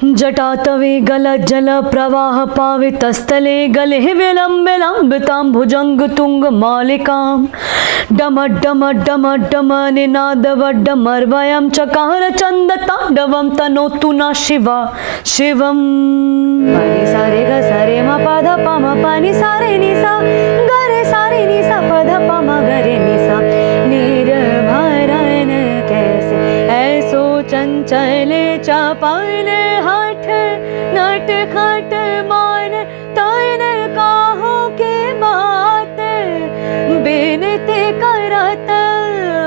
जटातवे गलज्जल प्रवाह पावितस्थले गले विलम्बितां भुजंग तुंग मालिकां डम डम डम डम निनादवड्डमर्वयं चकार चंद तांडवं तनोतु न शिवा शिवम। पानी सारे ग सारे म पद प म पानी सारे नि सा गरे सारे नि सा पद प म गरे नि सा निर्भरन कैसे ऐसो चंचले चपले हठ नट खट मान तन काहो के बात बेनते करत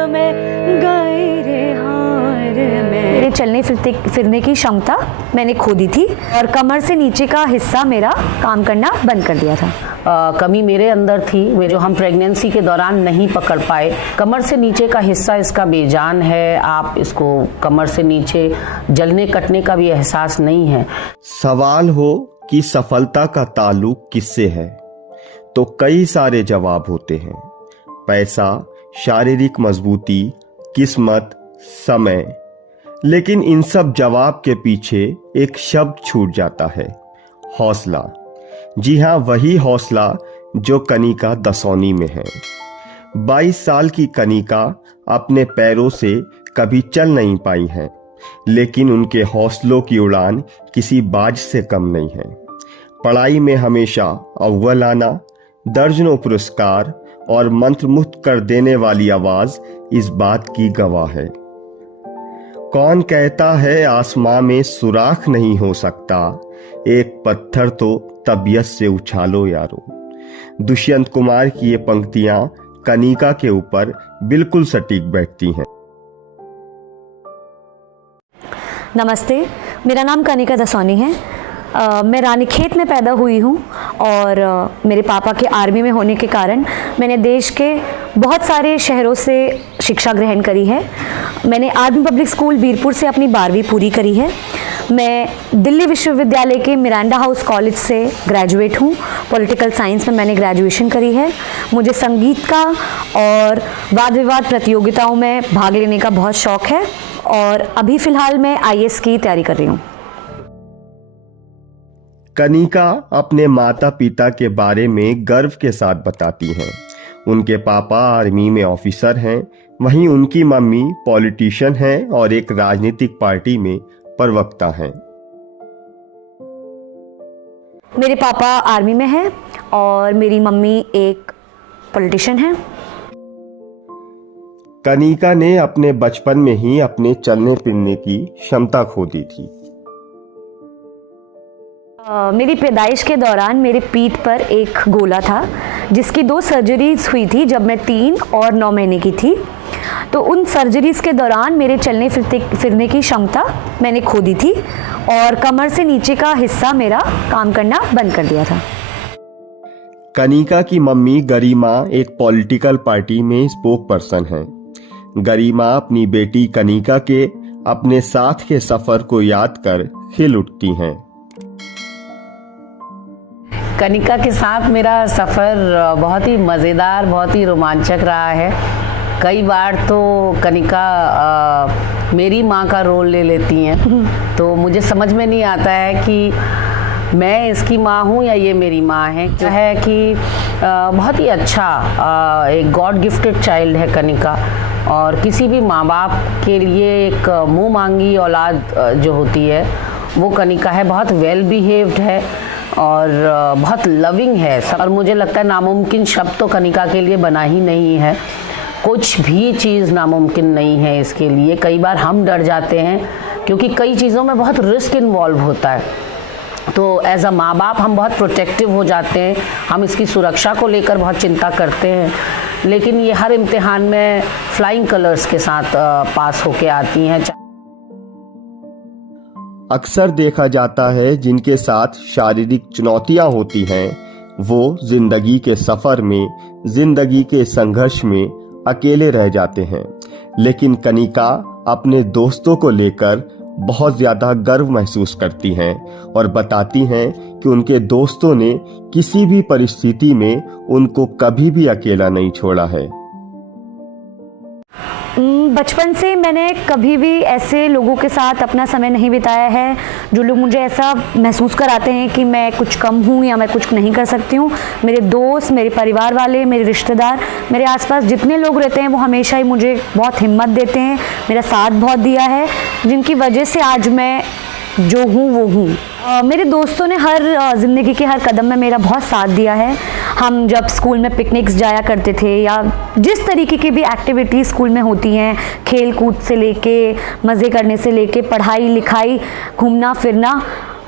मैं गई रे हार में। मेरे चलने फिरने की क्षमता मैंने खो दी थी और कमर से नीचे का हिस्सा मेरा काम करना बंद कर दिया था। कमी मेरे अंदर थी जो हम प्रेगनेंसी के दौरान नहीं पकड़ पाए। कमर से नीचे का हिस्सा इसका बेजान है, आप इसको कमर से नीचे जलने कटने का भी एहसास नहीं है। सवाल हो कि सफलता का ताल्लुक किससे है तो कई सारे जवाब होते हैं। पैसा, शारीरिक मजबूती, किस्मत, समय। लेकिन इन सब जवाब के पीछे एक शब्द छूट जाता है, हौसला। जी हाँ, वही हौसला जो कनिका दसौनी में है। 22 साल की कनिका अपने पैरों से कभी चल नहीं पाई हैं, लेकिन उनके हौसलों की उड़ान किसी बाज से कम नहीं है। पढ़ाई में हमेशा अव्वल आना, दर्जनों पुरस्कार और मंत्रमुग्ध कर देने वाली आवाज इस बात की गवाह है। कौन कहता है आसमां में सुराख नहीं हो सकता, एक पत्थर तो तबीयत से उछालो यारो। दुष्यंत कुमार की ये पंक्तियां कनिका के ऊपर बिल्कुल सटीक बैठती हैं। नमस्ते, मेरा नाम कनिका दसौनी है। मैं रानीखेत में पैदा हुई हूँ और मेरे पापा के आर्मी में होने के कारण मैंने देश के बहुत सारे शहरों से शिक्षा ग्रहण करी है। मैंने आर्मी पब्लिक स्कूल बीरपुर से अपनी 12वीं पूरी करी है। मैं दिल्ली विश्वविद्यालय के मिरांडा हाउस कॉलेज से ग्रेजुएट हूँ। पॉलिटिकल साइंस में मैंने ग्रेजुएशन करी है। मुझे संगीत का और वाद विवाद प्रतियोगिताओं में भाग लेने का बहुत शौक़ है और अभी फ़िलहाल मैं IAS की तैयारी कर रही हूँ। कनिका अपने माता पिता के बारे में गर्व के साथ बताती हैं। उनके पापा आर्मी में ऑफिसर हैं, वहीं उनकी मम्मी पॉलिटिशियन हैं और एक राजनीतिक पार्टी में प्रवक्ता हैं। मेरे पापा आर्मी में हैं और मेरी मम्मी एक पॉलिटिशियन है। कनिका ने अपने बचपन में ही अपने चलने फिरने की क्षमता खो दी थी। मेरी पैदाइश के दौरान मेरे पीठ पर एक गोला था जिसकी 2 सर्जरीज हुई थी जब मैं 3 और 9 महीने की थी। तो उन सर्जरीज के दौरान मेरे चलने फिरने की क्षमता मैंने खो दी थी और कमर से नीचे का हिस्सा मेरा काम करना बंद कर दिया था। कनिका की मम्मी गरिमा एक पॉलिटिकल पार्टी में स्पोक पर्सन है। गरिमा अपनी बेटी कनिका के अपने साथ के सफर को याद कर खिल उठती हैं। कनिका के साथ मेरा सफ़र बहुत ही मज़ेदार, बहुत ही रोमांचक रहा है। कई बार तो कनिका मेरी माँ का रोल ले लेती हैं, तो मुझे समझ में नहीं आता है कि मैं इसकी माँ हूँ या ये मेरी माँ है। क्या है कि बहुत ही अच्छा एक गॉड गिफ्टेड चाइल्ड है कनिका, और किसी भी माँ बाप के लिए एक मुँह मांगी औलाद जो होती है वो कनिका है। बहुत वेल बिहेव्ड है और बहुत लविंग है और मुझे लगता है नामुमकिन शब्द तो कनिका के लिए बना ही नहीं है। कुछ भी चीज़ नामुमकिन नहीं है इसके लिए। कई बार हम डर जाते हैं क्योंकि कई चीज़ों में बहुत रिस्क इन्वॉल्व होता है, तो एज अ माँ बाप हम बहुत प्रोटेक्टिव हो जाते हैं, हम इसकी सुरक्षा को लेकर बहुत चिंता करते हैं, लेकिन ये हर इम्तिहान में फ्लाइंग कलर्स के साथ पास होके आती हैं। अक्सर देखा जाता है जिनके साथ शारीरिक चुनौतियां होती हैं वो जिंदगी के सफर में, जिंदगी के संघर्ष में अकेले रह जाते हैं। लेकिन कनिका अपने दोस्तों को लेकर बहुत ज्यादा गर्व महसूस करती हैं और बताती हैं कि उनके दोस्तों ने किसी भी परिस्थिति में उनको कभी भी अकेला नहीं छोड़ा है। बचपन से मैंने कभी भी ऐसे लोगों के साथ अपना समय नहीं बिताया है जो लोग मुझे ऐसा महसूस कराते हैं कि मैं कुछ कम हूँ या मैं कुछ नहीं कर सकती हूँ। मेरे दोस्त, मेरे परिवार वाले, मेरे रिश्तेदार, मेरे आसपास जितने लोग रहते हैं वो हमेशा ही मुझे बहुत हिम्मत देते हैं, मेरा साथ बहुत दिया है, जिनकी वजह से आज मैं जो हूँ वो हूँ। मेरे दोस्तों ने हर ज़िंदगी के हर कदम में मेरा बहुत साथ दिया है। हम जब स्कूल में पिकनिक्स जाया करते थे या जिस तरीके की भी एक्टिविटीज़ स्कूल में होती हैं, खेल कूद से लेके मज़े करने से लेके पढ़ाई लिखाई, घूमना फिरना,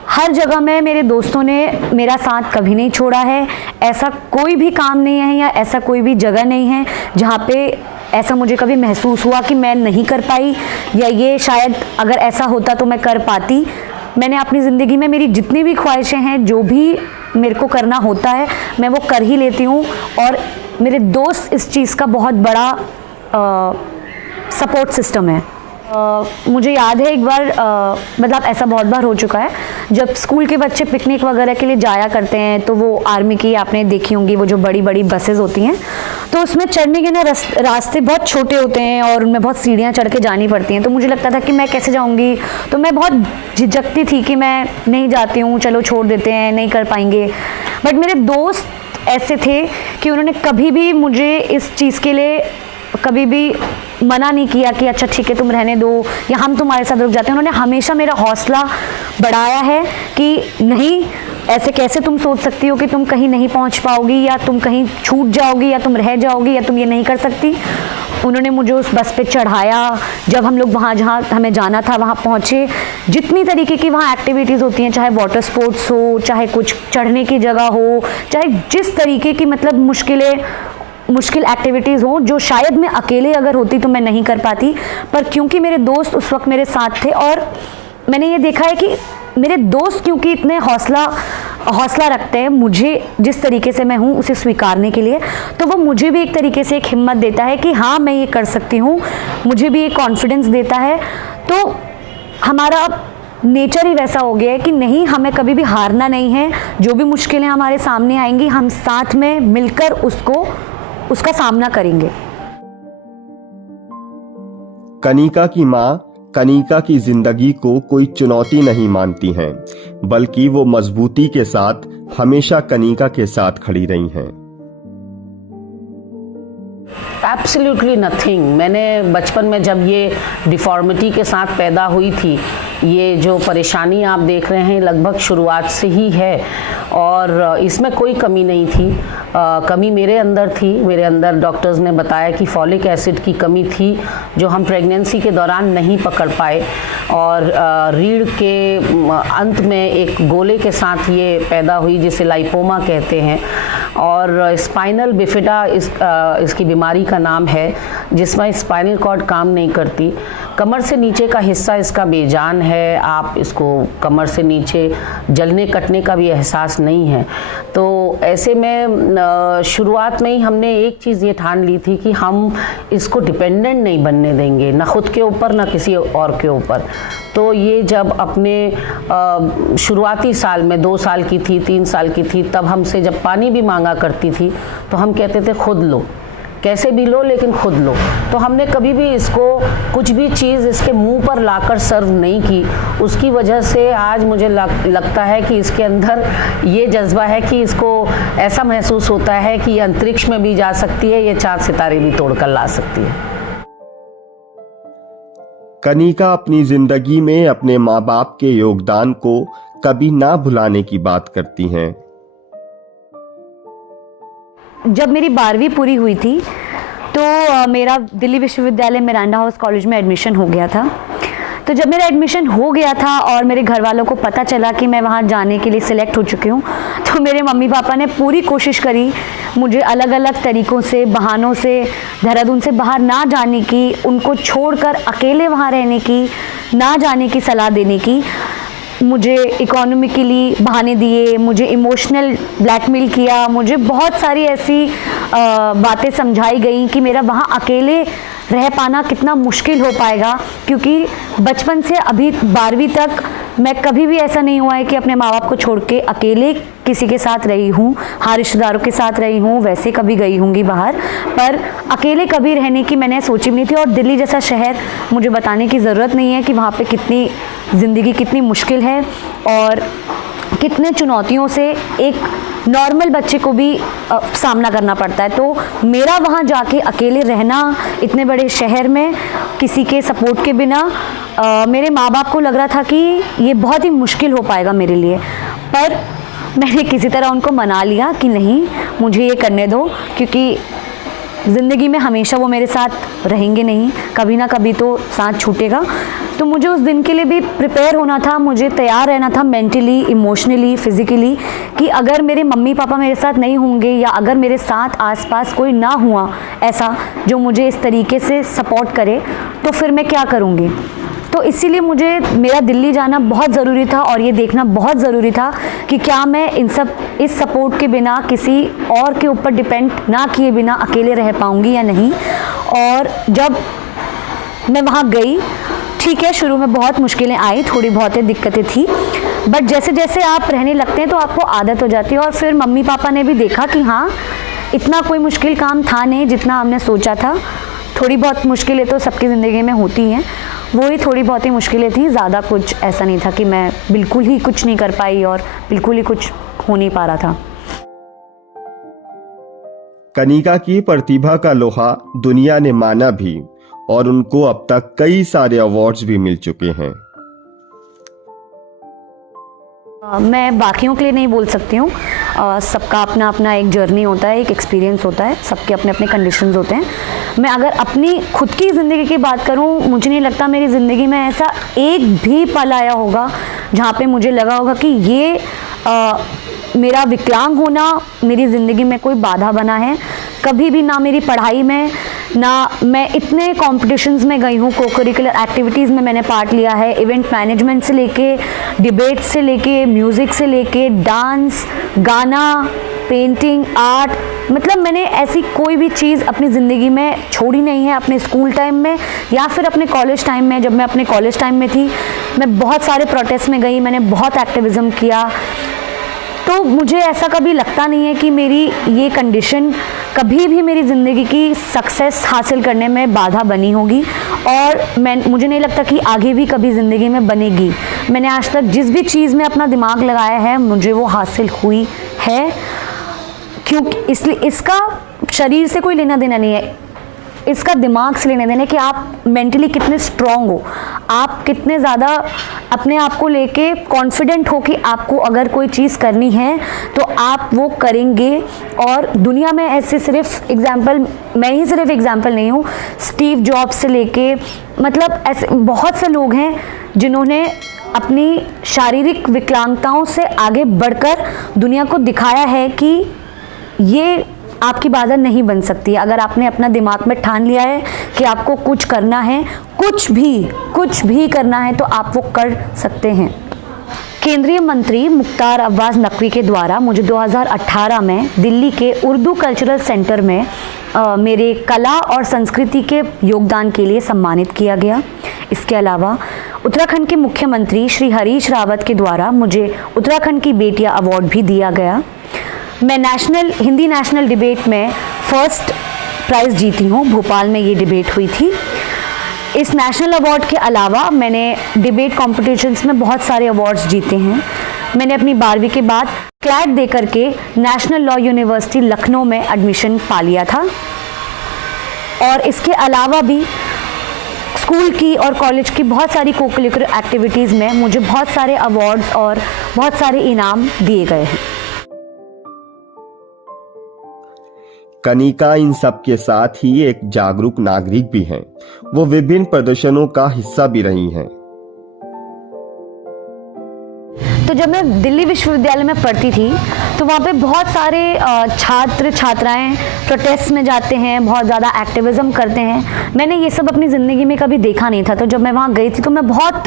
हर जगह में मेरे दोस्तों ने मेरा साथ कभी नहीं छोड़ा है। ऐसा कोई भी काम नहीं है या ऐसा कोई भी जगह नहीं है जहाँ पे ऐसा मुझे कभी महसूस हुआ कि मैं नहीं कर पाई या ये शायद अगर ऐसा होता तो मैं कर पाती। मैंने अपनी ज़िंदगी में मेरी जितनी भी ख्वाहिशें हैं, जो भी मेरे को करना होता है, मैं वो कर ही लेती हूँ और मेरे दोस्त इस चीज़ का बहुत बड़ा सपोर्ट सिस्टम है। मुझे याद है एक बार मतलब ऐसा बहुत बार हो चुका है, जब स्कूल के बच्चे पिकनिक वगैरह के लिए जाया करते हैं तो वो आर्मी की आपने देखी होंगी वो जो बड़ी बड़ी बसेस होती हैं, तो उसमें चढ़ने के ना रास्ते बहुत छोटे होते हैं और उनमें बहुत सीढ़ियाँ चढ़ के जानी पड़ती हैं। तो मुझे लगता था कि मैं कैसे जाऊँगी, तो मैं बहुत झिझकती थी कि मैं नहीं जाती हूँ, चलो छोड़ देते हैं, नहीं कर पाएंगे। बट मेरे दोस्त ऐसे थे कि उन्होंने कभी भी मुझे इस चीज़ के लिए कभी भी मना नहीं किया कि अच्छा ठीक है तुम रहने दो या हम तुम्हारे साथ रुक जाते हैं। उन्होंने हमेशा मेरा हौसला बढ़ाया है कि नहीं, ऐसे कैसे तुम सोच सकती हो कि तुम कहीं नहीं पहुंच पाओगी या तुम कहीं छूट जाओगी या तुम रह जाओगी या तुम ये नहीं कर सकती। उन्होंने मुझे उस बस पे चढ़ाया, जब हम लोग वहाँ जहाँ हमें जाना था वहाँ पहुँचे, जितनी तरीके की वहाँ एक्टिविटीज़ होती हैं, चाहे वाटर स्पोर्ट्स हो, चाहे कुछ चढ़ने की जगह हो, चाहे जिस तरीके की मतलब मुश्किल एक्टिविटीज़ हो जो शायद मैं अकेले अगर होती तो मैं नहीं कर पाती, पर क्योंकि मेरे दोस्त उस वक्त मेरे साथ थे और मैंने ये देखा है कि मेरे दोस्त क्योंकि इतने हौसला रखते हैं मुझे जिस तरीके से मैं हूँ उसे स्वीकारने के लिए, तो वो मुझे भी एक तरीके से एक हिम्मत देता है कि हाँ मैं ये कर सकती हूँ, मुझे भी एक कॉन्फिडेंस देता है। तो हमारा नेचर ही वैसा हो गया है कि नहीं, हमें कभी भी हारना नहीं है। जो भी मुश्किलें हमारे सामने आएंगी हम साथ में मिलकर उसका सामना करेंगे। कनिका की माँ कनिका की जिंदगी को कोई चुनौती नहीं मानती हैं, बल्कि वो मजबूती के साथ हमेशा कनिका के साथ खड़ी रही हैं। Absolutely nothing. मैंने बचपन में जब ये डिफॉर्मिटी के साथ पैदा हुई थी, ये जो परेशानी आप देख रहे हैं लगभग शुरुआत से ही है और इसमें कोई कमी नहीं थी। कमी मेरे अंदर थी। मेरे अंदर डॉक्टर्स ने बताया कि फॉलिक एसिड की कमी थी जो हम प्रेगनेंसी के दौरान नहीं पकड़ पाए और रीढ़ के अंत में एक गोले के साथ ये पैदा हुई जिसे लाइपोमा कहते हैं और स्पाइनल बिफिडा इसकी बीमारी का नाम है, जिसमें स्पाइनल कॉर्ड काम नहीं करती। कमर से नीचे का हिस्सा इसका बेजान है, आप इसको कमर से नीचे जलने कटने का भी एहसास नहीं है। तो ऐसे में शुरुआत में ही हमने एक चीज़ ये ठान ली थी कि हम इसको डिपेंडेंट नहीं बनने देंगे, ना खुद के ऊपर ना किसी और के ऊपर। तो ये जब अपने शुरुआती साल में 2 साल की थी, 3 साल की थी, तब हमसे जब पानी भी मांगा करती थी तो हम कहते थे खुद लो, कैसे भी लो लेकिन खुद लो। तो हमने कभी भी इसको कुछ भी चीज़ इसके मुंह पर लाकर सर्व नहीं की। उसकी वजह से आज मुझे लगता है कि इसके अंदर ये जज्बा है कि इसको ऐसा महसूस होता है कि ये अंतरिक्ष में भी जा सकती है, ये चाँद सितारे भी तोड़कर ला सकती है। कनिका अपनी जिंदगी में अपने माँ बाप के योगदान को कभी ना भुलाने की बात करती हैं। जब मेरी 12वीं पूरी हुई थी तो मेरा दिल्ली विश्वविद्यालय मिरांडा हाउस कॉलेज में एडमिशन हो गया था। तो जब मेरा एडमिशन हो गया था और मेरे घर वालों को पता चला कि मैं वहाँ जाने के लिए सिलेक्ट हो चुकी हूँ, तो मेरे मम्मी पापा ने पूरी कोशिश करी मुझे अलग अलग तरीक़ों से, बहानों से देहरादून से बाहर ना जाने की, उनको छोड़कर अकेले वहाँ रहने की, ना जाने की सलाह देने की। मुझे इकोनॉमिकली बहाने दिए, मुझे इमोशनल ब्लैकमेल किया, मुझे बहुत सारी ऐसी बातें समझाई गई कि मेरा वहाँ अकेले रह पाना कितना मुश्किल हो पाएगा, क्योंकि बचपन से अभी 12वीं तक मैं कभी भी ऐसा नहीं हुआ है कि अपने माँ बाप को छोड़ के अकेले किसी के साथ रही हूँ। हाँ, रिश्तेदारों के साथ रही हूँ, वैसे कभी गई होंगी बाहर, पर अकेले कभी रहने की मैंने सोची भी नहीं थी। और दिल्ली जैसा शहर, मुझे बताने की ज़रूरत नहीं है कि वहाँ पे कितनी ज़िंदगी कितनी मुश्किल है और कितने चुनौतियों से एक नॉर्मल बच्चे को भी सामना करना पड़ता है। तो मेरा वहाँ जाके अकेले रहना इतने बड़े शहर में किसी के सपोर्ट के बिना, मेरे माँ बाप को लग रहा था कि ये बहुत ही मुश्किल हो पाएगा मेरे लिए, पर मैंने किसी तरह उनको मना लिया कि नहीं, मुझे ये करने दो, क्योंकि ज़िंदगी में हमेशा वो मेरे साथ रहेंगे नहीं, कभी ना कभी तो साथ छूटेगा। तो मुझे उस दिन के लिए भी प्रिपेयर होना था, मुझे तैयार रहना था मेंटली, इमोशनली, फिज़िकली, कि अगर मेरे मम्मी पापा मेरे साथ नहीं होंगे या अगर मेरे साथ आसपास कोई ना हुआ ऐसा जो मुझे इस तरीके से सपोर्ट करे, तो फिर मैं क्या करूँगी। तो इसीलिए मुझे मेरा दिल्ली जाना बहुत ज़रूरी था और ये देखना बहुत ज़रूरी था कि क्या मैं इस सपोर्ट के बिना, किसी और के ऊपर डिपेंड ना किए बिना अकेले रह पाऊँगी या नहीं। और जब मैं वहाँ गई, ठीक है, शुरू में बहुत मुश्किलें आई, थोड़ी बहुत दिक्कतें थी, बट जैसे जैसे आप रहने लगते हैं तो आपको आदत हो जाती है। और फिर मम्मी पापा ने भी देखा कि हाँ, इतना कोई मुश्किल काम था नहीं जितना हमने सोचा था। थोड़ी बहुत मुश्किलें तो सबकी ज़िंदगी में होती हैं, वही थोड़ी बहुत ही मुश्किलें थी, ज़्यादा कुछ ऐसा नहीं था कि मैं बिल्कुल ही कुछ नहीं कर पाई और बिल्कुल ही कुछ हो नहीं पा रहा था। कनिका की प्रतिभा का लोहा दुनिया ने माना भी और उनको अब तक कई सारे अवार्ड्स भी मिल चुके हैं। मैं बाकियों के लिए नहीं बोल सकती हूँ, सबका अपना अपना एक जर्नी होता है, एक एक्सपीरियंस होता है, सबके अपने अपने कंडीशंस होते हैं। मैं अगर अपनी खुद की ज़िंदगी की बात करूँ, मुझे नहीं लगता मेरी ज़िंदगी में ऐसा एक भी पल आया होगा जहाँ पे मुझे लगा होगा कि ये मेरा विकलांग होना मेरी ज़िंदगी में कोई बाधा बना है। कभी भी ना मेरी पढ़ाई में, ना मैं इतने कॉम्पिटिशन्स में गई हूँ, को करिकुलर एक्टिविटीज़ में मैंने पार्ट लिया है, इवेंट मैनेजमेंट से लेके, डिबेट से लेके, म्यूज़िक से लेके, डांस, गाना, पेंटिंग, आर्ट, मतलब मैंने ऐसी कोई भी चीज़ अपनी ज़िंदगी में छोड़ी नहीं है। अपने स्कूल टाइम में या फिर अपने कॉलेज टाइम में, जब मैं अपने कॉलेज टाइम में थी, मैं बहुत सारे प्रोटेस्ट में गई, मैंने बहुत एक्टिविज़म किया। तो मुझे ऐसा कभी लगता नहीं है कि मेरी ये कंडीशन कभी भी मेरी ज़िंदगी की सक्सेस हासिल करने में बाधा बनी होगी, और मुझे नहीं लगता कि आगे भी कभी ज़िंदगी में बनेगी। मैंने आज तक जिस भी चीज़ में अपना दिमाग लगाया है, मुझे वो हासिल हुई है, क्योंकि इसलिए इसका शरीर से कोई लेना देना नहीं है, इसका दिमाग से लेने देने कि आप मेंटली कितने स्ट्रॉन्ग हो, आप कितने ज़्यादा अपने आप को लेके कॉन्फिडेंट हो कि आपको अगर कोई चीज़ करनी है तो आप वो करेंगे। और दुनिया में ऐसे सिर्फ एग्जाम्पल, मैं ही सिर्फ एग्जाम्पल नहीं हूँ, स्टीव जॉब्स से लेके, मतलब ऐसे बहुत से लोग हैं जिन्होंने अपनी शारीरिक विकलांगताओं से आगे बढ़कर दुनिया को दिखाया है कि ये आपकी बाधा नहीं बन सकती। अगर आपने अपना दिमाग में ठान लिया है कि आपको कुछ करना है, कुछ भी करना है, तो आप वो कर सकते हैं। केंद्रीय मंत्री मुख्तार अब्बास नकवी के द्वारा मुझे 2018 में दिल्ली के उर्दू कल्चरल सेंटर में मेरे कला और संस्कृति के योगदान के लिए सम्मानित किया गया। इसके अलावा उत्तराखंड के मुख्यमंत्री श्री हरीश रावत के द्वारा मुझे उत्तराखंड की बेटियां अवार्ड भी दिया गया। मैं हिंदी नेशनल डिबेट में फर्स्ट प्राइज़ जीती हूँ, भोपाल में ये डिबेट हुई थी। इस नेशनल अवार्ड के अलावा मैंने डिबेट कॉम्पिटिशन्स में बहुत सारे अवार्ड्स जीते हैं। मैंने अपनी 12वीं के बाद क्लैट दे करके नेशनल लॉ यूनिवर्सिटी लखनऊ में एडमिशन पा लिया था, और इसके अलावा भी स्कूल की और कॉलेज की बहुत सारी को-करिकुलर एक्टिविटीज़ में मुझे बहुत सारे अवार्ड्स और बहुत सारे इनाम दिए गए हैं। कनिका इन सब के साथ ही एक जागरूक नागरिक भी हैं। वो विभिन्न प्रदर्शनों का हिस्सा भी रही हैं। तो जब मैं दिल्ली विश्वविद्यालय में पढ़ती थी तो वहाँ पे बहुत सारे छात्र छात्राएं प्रोटेस्ट में जाते हैं, बहुत ज़्यादा एक्टिविज़म करते हैं। मैंने ये सब अपनी ज़िंदगी में कभी देखा नहीं था। तो जब मैं वहाँ गई थी तो मैं बहुत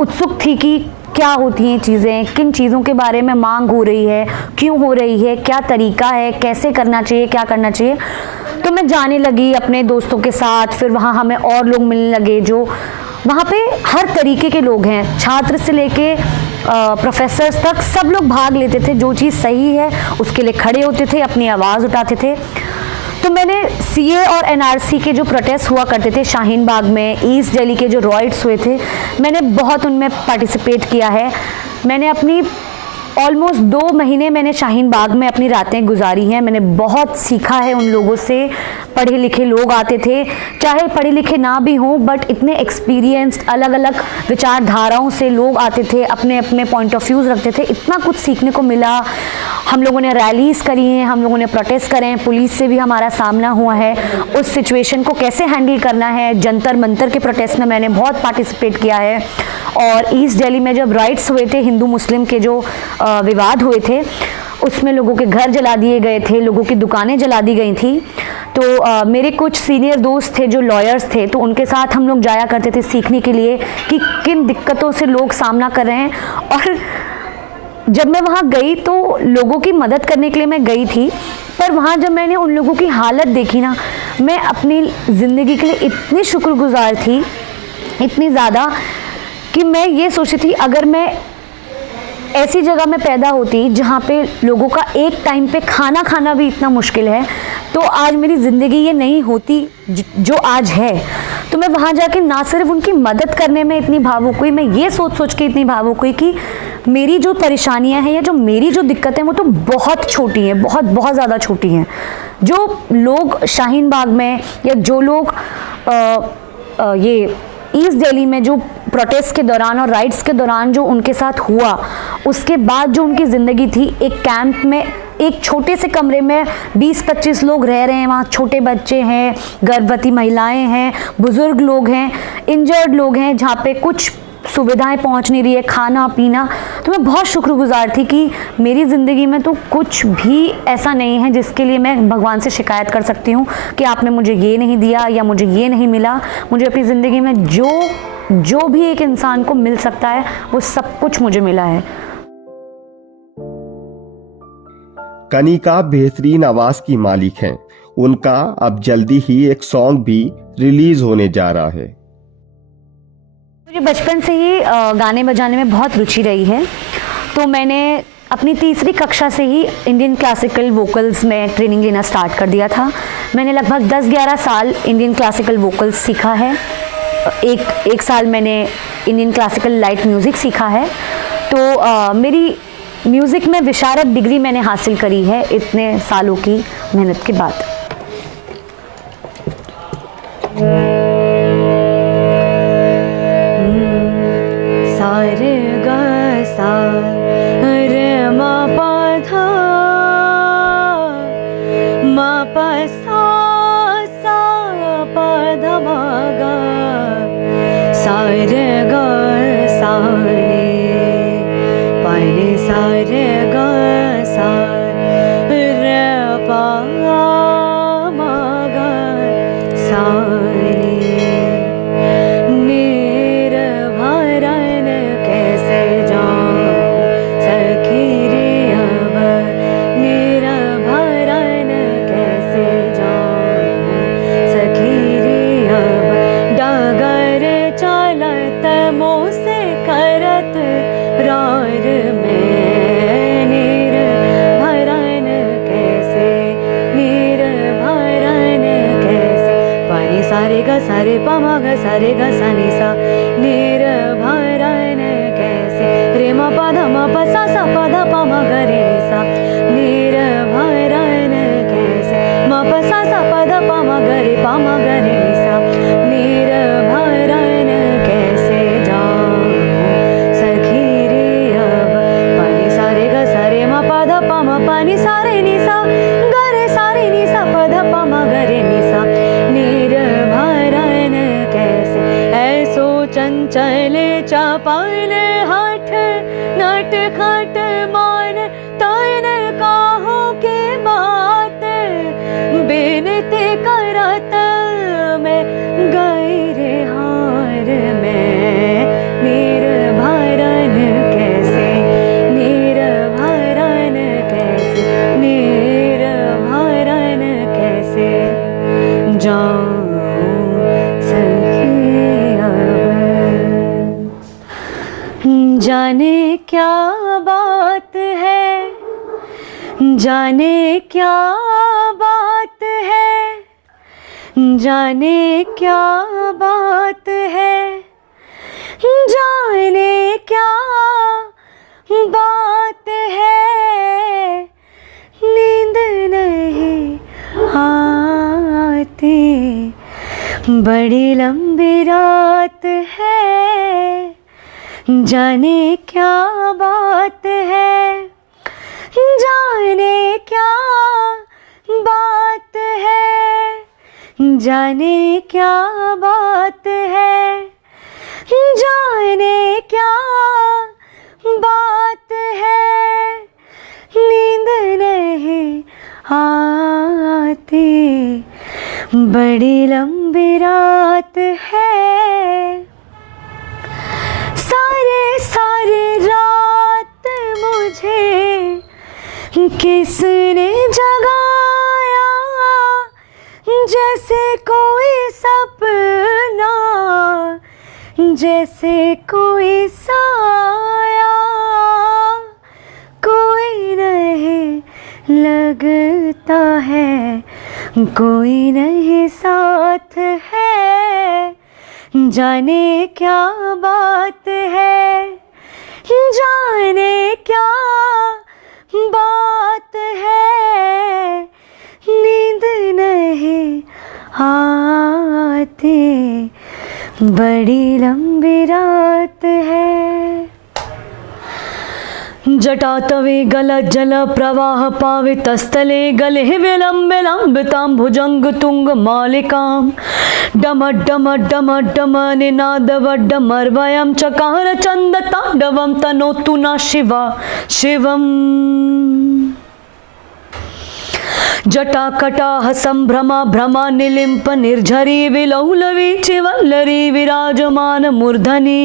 उत्सुक थी कि क्या होती हैं चीज़ें, किन चीज़ों के बारे में मांग हो रही है, क्यों हो रही है, क्या तरीका है, कैसे करना चाहिए, क्या करना चाहिए। तो मैं जाने लगी अपने दोस्तों के साथ, फिर वहाँ हमें और लोग मिलने लगे जो वहाँ पे हर तरीके के लोग हैं, छात्र से लेके प्रोफेसर्स तक सब लोग भाग लेते थे, जो चीज़ सही है उसके लिए खड़े होते थे, अपनी आवाज़ उठाते थे। तो मैंने सीए और एनआरसी के जो प्रोटेस्ट हुआ करते थे शाहीन बाग में, ईस्ट दिल्ली के जो रॉयट्स हुए थे, मैंने बहुत उनमें पार्टिसिपेट किया है। मैंने अपनी ऑलमोस्ट 2 महीने मैंने शाहीन बाग में अपनी रातें गुजारी हैं। मैंने बहुत सीखा है उन लोगों से। पढ़े लिखे लोग आते थे, चाहे पढ़े लिखे ना भी हों, बट इतने एक्सपीरियंस्ड, अलग अलग विचारधाराओं से लोग आते थे, अपने अपने पॉइंट ऑफ व्यूज़ रखते थे। इतना कुछ सीखने को मिला। हम लोगों ने रैलीज़ करी हैं, हम लोगों ने प्रोटेस्ट करे हैं, पुलिस से भी हमारा सामना हुआ है, उस सिचुएशन को कैसे हैंडल करना है। जंतर मंतर के प्रोटेस्ट में मैंने बहुत पार्टिसिपेट किया है। और ईस्ट दिल्ली में जब राइट्स हुए थे, हिंदू मुस्लिम के जो विवाद हुए थे, उसमें लोगों के घर जला दिए गए थे, लोगों की दुकानें जला दी गई थी। तो मेरे कुछ सीनियर दोस्त थे जो लॉयर्स थे, तो उनके साथ हम लोग जाया करते थे सीखने के लिए कि किन दिक्कतों से लोग सामना कर रहे हैं। और जब मैं वहाँ गई तो लोगों की मदद करने के लिए मैं गई थी, पर वहाँ जब मैंने उन लोगों की हालत देखी ना, मैं अपनी ज़िंदगी के लिए इतनी शुक्रगुजार थी, इतनी ज़्यादा, कि मैं ये सोचती थी अगर मैं ऐसी जगह में पैदा होती जहाँ पे लोगों का एक टाइम पे खाना खाना भी इतना मुश्किल है, तो आज मेरी ज़िंदगी ये नहीं होती जो आज है। तो मैं वहाँ जाके ना सिर्फ उनकी मदद करने में इतनी भावुक हुई, मैं ये सोच सोच के इतनी भावुक हुई कि मेरी जो परेशानियाँ हैं या जो मेरी जो दिक्कतें हैं वो तो बहुत छोटी हैं, बहुत बहुत ज़्यादा छोटी हैं। जो लोग शाहीन बाग में या जो लोग ये ईस्ट दिल्ली में जो प्रोटेस्ट के दौरान और राइट्स के दौरान जो उनके साथ हुआ, उसके बाद जो उनकी ज़िंदगी थी, एक कैंप में एक छोटे से कमरे में 20-25 लोग रह रहे हैं, वहाँ छोटे बच्चे हैं, गर्भवती महिलाएं हैं, बुज़ुर्ग लोग हैं, इंजर्ड लोग हैं, जहाँ पे कुछ सुविधाएं पहुंच नहीं रही है, खाना पीना। तो मैं बहुत शुक्रगुजार थी कि मेरी ज़िंदगी में तो कुछ भी ऐसा नहीं है जिसके लिए मैं भगवान से शिकायत कर सकती हूँ कि आपने मुझे ये नहीं दिया या मुझे ये नहीं मिला। मुझे अपनी ज़िंदगी में जो भी एक इंसान को मिल सकता है वो सब कुछ मुझे मिला है। कनिका बेहतरीन आवाज की मालिक हैं। उनका अब जल्दी ही एक सॉन्ग भी रिलीज होने जा रहा है। मुझे बचपन से ही गाने बजाने में बहुत रुचि रही है, तो मैंने अपनी 3री कक्षा से ही इंडियन क्लासिकल वोकल्स में ट्रेनिंग लेना स्टार्ट कर दिया था। मैंने लगभग 10-11 साल इंडियन क्लासिकल वोकल्स सीखा है। एक साल मैंने इंडियन क्लासिकल लाइट म्यूज़िक सीखा है। तो मेरी म्यूज़िक में विशारद डिग्री मैंने हासिल करी है इतने सालों की मेहनत के बाद। सारे गा सा रे मा पा धा मा पा सा सा पा धा मा गा सारे गा सा रे पा रे सारे गा सा रे पा मा गा सा सारे पा मा गा सारे गा सा नि सा निर्भरन कैसे रे मा पा धा मा पा सा पा धा पा मा गा रे नि सा निर्भरन कैसे मा पा सा पा धा पा मा गा रे नि सा निर्भरन कैसे जाऊं सखी रे अब पा नि सा रे गा सा रे मा पा धा पा मा पा नि सा रे नि सा गा रे सा रे नि सा पा धा पा मा गा रे नि सा चंचल चपल हठ नट खट मान तन काहो के बात बिनती करत मैं गई रे हार में निर्भरन कैसे निर्भरन कैसे निर्भरन कैसे। बात है, जाने क्या बात है, जाने क्या बात है, जाने क्या बात है, नींद नहीं आती, बड़ी लंबी रात है, जाने क्या बात है, जाने क्या बात है, जाने क्या बात है, जाने क्या बात है, नींद नहीं आती, बड़ी लंबी रात है। सारे सारे रात मुझे किसने जगाया, जैसे कोई सपना, जैसे कोई साया, कोई नहीं लगता है, कोई नहीं साथ है, जाने क्या बात है, जाने क्या बात है, नींद नहीं आती, बड़ी लंबी रात है। जटातवे गलज्जल प्रवाह पावितस्थले गले विलम्बितां भुजंग तुंग मालिकां डम डम डम डम निनादवड्डमर्वयं चकार चंद तांडवं तनोतु न शिवा शिवम्। जटाकटाह संभ्रमा भ्रमा निलिम्प निर्झरी विलौलवी चिवल्लरी विराजमान मूर्धनि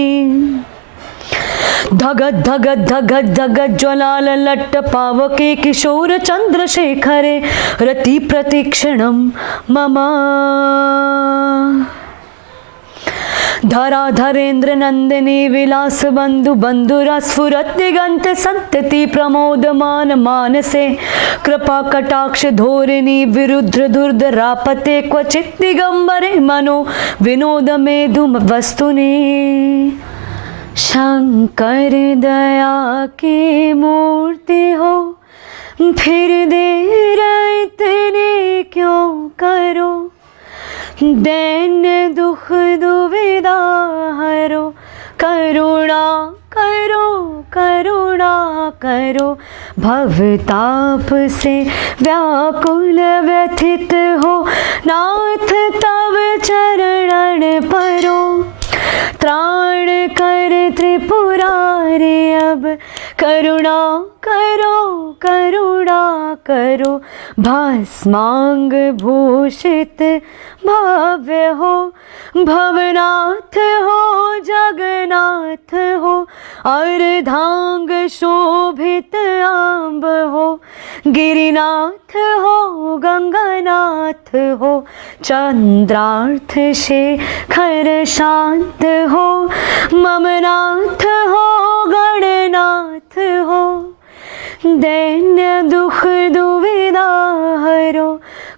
धगत धगत धगत धगत ज्वलाल लट्ट पावके किशोर चंद्रशेखरे रति प्रतीक्षणं मम। धराधरेन्द्र नंदिनी विलास बंधु बंधुरा स्फुरत दिगंत संतति प्रमोदमान मानसे कृपा कटाक्ष धोरिणी विरुद्ध दुर्धरापते क्वचित दिगंबरे मनो विनोद मेधुम वस्तुनि। शंकर दया की मूर्ति हो, फिर देर इतने क्यों करो, दैन्य दुख दुविधा हरो, करुणा करो करुणा करो, भवताप से व्याकुल व्यथित हो, नाथ तव चरणन परो, त्राण कर त्रिपुरारी अब, करुणा करो करुणा करो, भस्मांग भूषित भव्य हो, भवनाथ हो जगन्नाथ हो, अर्धांग शोभित आंब हो, गिरिनाथ हो गंगानाथ हो, चंद्रार्थ शेखर शांत हो, ममनाथ हो गणनाथ हो, दैन्य दुख दुविधा हरो,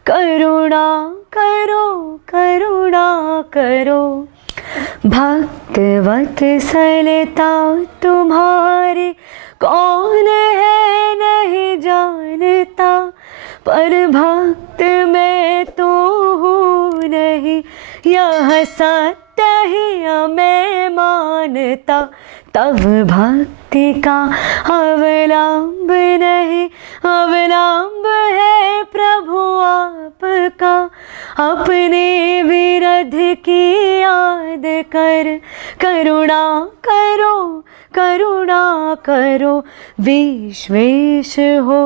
करुणा करो करुणा करो, भक्तवत सलता तुम्हारे कौन है नहीं जानता, पर भक्त मैं तो हूँ नहीं, यह सत्य ही मैं मानता, तब भक्ति का अवलंब नहीं, अवलंब है प्रभु आपका, अपने विरध की याद कर, करुणा करो करुणा करो, विश्वेश हो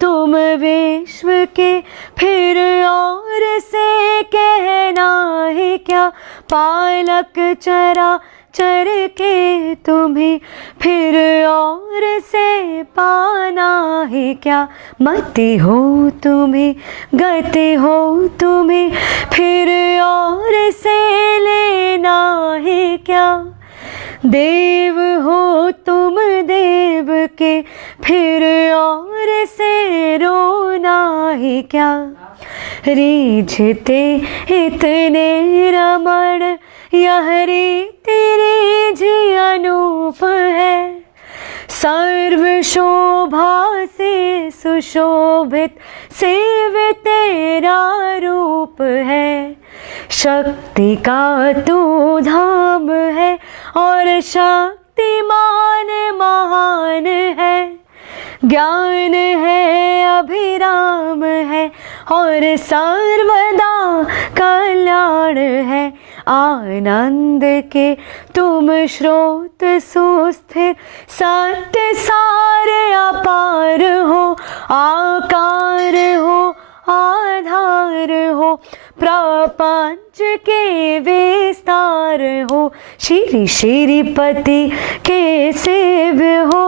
तुम विश्व के, फिर और से कहना है क्या, पालक चरा चर के तुम्हें, फिर और से पाना है क्या, मति हो तुम्हें गति हो तुम्हें, फिर और से लेना है क्या, देव हो तुम देव के फिर और से रोना ही क्या। रीझते इतने रमण यह रीति रीझ अनूप है। सर्व शोभा से सुशोभित सेव तेरा रूप है। शक्ति का तू धाम है और शक्तिमान महान है। ज्ञान है अभिराम है और सर्वदा कल्याण है। आनंद के तुम स्रोत सुस्थिर सत्य सारे अपार हो। आकार हो आधार हो प्रपंच के विस्तार हो। श्री श्रीपति के सेव्य हो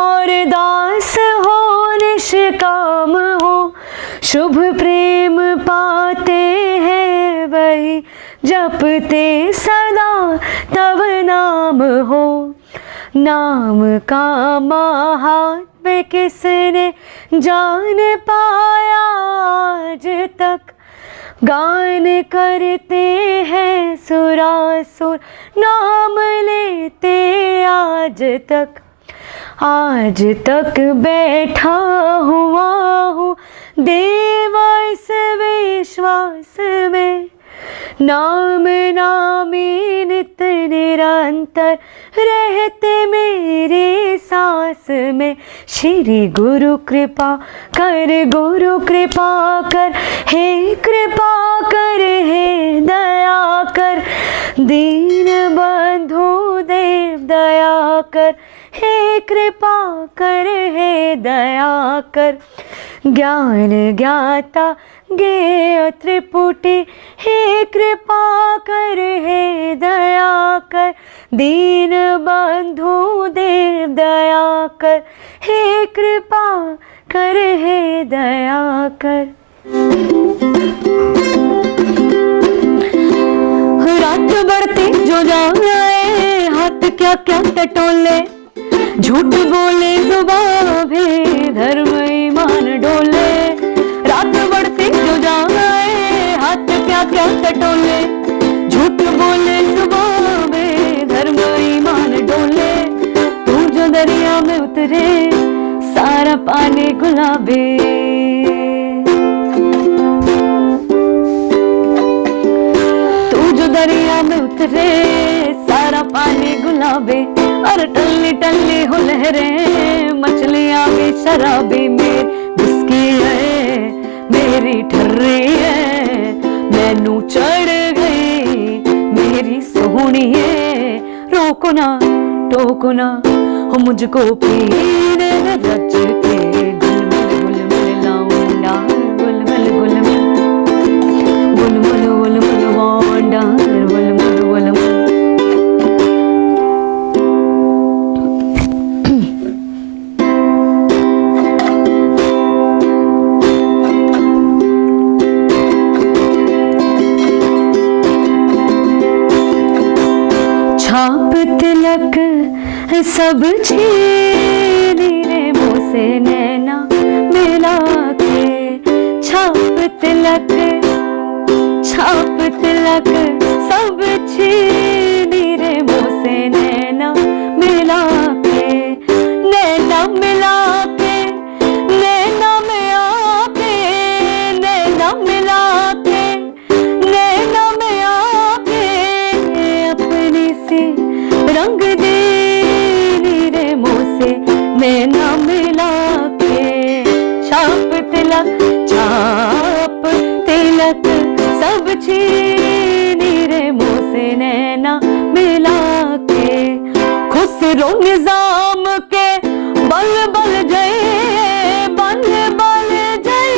और दास हो निष्काम हो। शुभ प्रेम पाते हैं वही जपते सदा तब नाम हो। नाम का महात्म्य किसने जान पाया आज तक। गान करते हैं सुरासुर नाम लेते आज तक। आज तक बैठा हुआ हूँ देव इस विश्वास में। नाम नामी नित निरंतर रहते मेरे सांस में। श्री गुरु कृपा कर हे कृपा कर हे दया कर। दीन बंधु देव दया कर हे कृपा कर हे दया कर। ज्ञान ज्ञाता ज्ञेय त्रिपुटी हे कृपा कर हे दया कर। दीन बंधु देव दया कर हे कृपा कर हे दया कर। रात बढ़ते जो जाए हाथ क्या क्या टटोले। झूठ बोले जुबान भी धर्म ईमान डोले। रात बढ़ते जो जाए हाथ क्या क्या टटोले। झूठ बोले जुबान में धर्म ईमान डोले। तू जो दरिया में उतरे सारा पानी गुलाबी। तू जो दरिया में उतरे सारा पानी गुलाबी। और टल्ली टल्ली हो लहरें मछलियां भी शराबी में। बिस्की है मेरी ठर्री है मैनू चढ़ गई मेरी सोहणिए। रोको ना टोको ना हो मुझको पीने रच के। गुलमल गुलमल लौंडा गुलमल गुलमल गुलमल गुलमल लौंडा गुलमल गुलमल। छाप तिलक सब छीनी रे मुँह से नैना मिला के। छाप तिलक सब छीनी रे मुँह से नैना मिला के। नैना मिला के नैना में आके। नैना मिला के नैना में आके। अपनी सी रंग देनी रे मुँह से नैना मिला के। छाप तिलक सब छीनी रे मुँह से नैना मिला के। खुसरो निजाम के बल बल जय बल बल जय।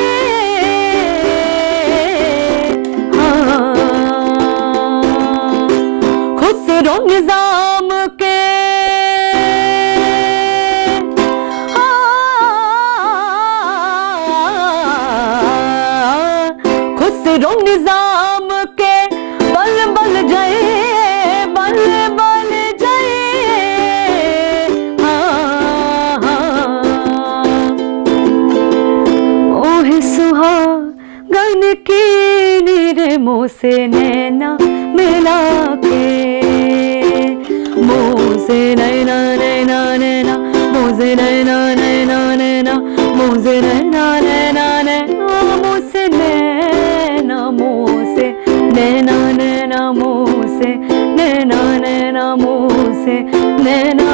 हाँ खुसरो निजाम के खुसरो निजाम के बल बल जय बल बल जय। से नैना मिला के, मुँह से नैना नैना नैना, मुँह से नैना नैना नैना, मुँह से नैना नैना नैना, मुँह से नैना, मुँह से नैना नैना, मुँह से नैना नैना, मुँह से नैना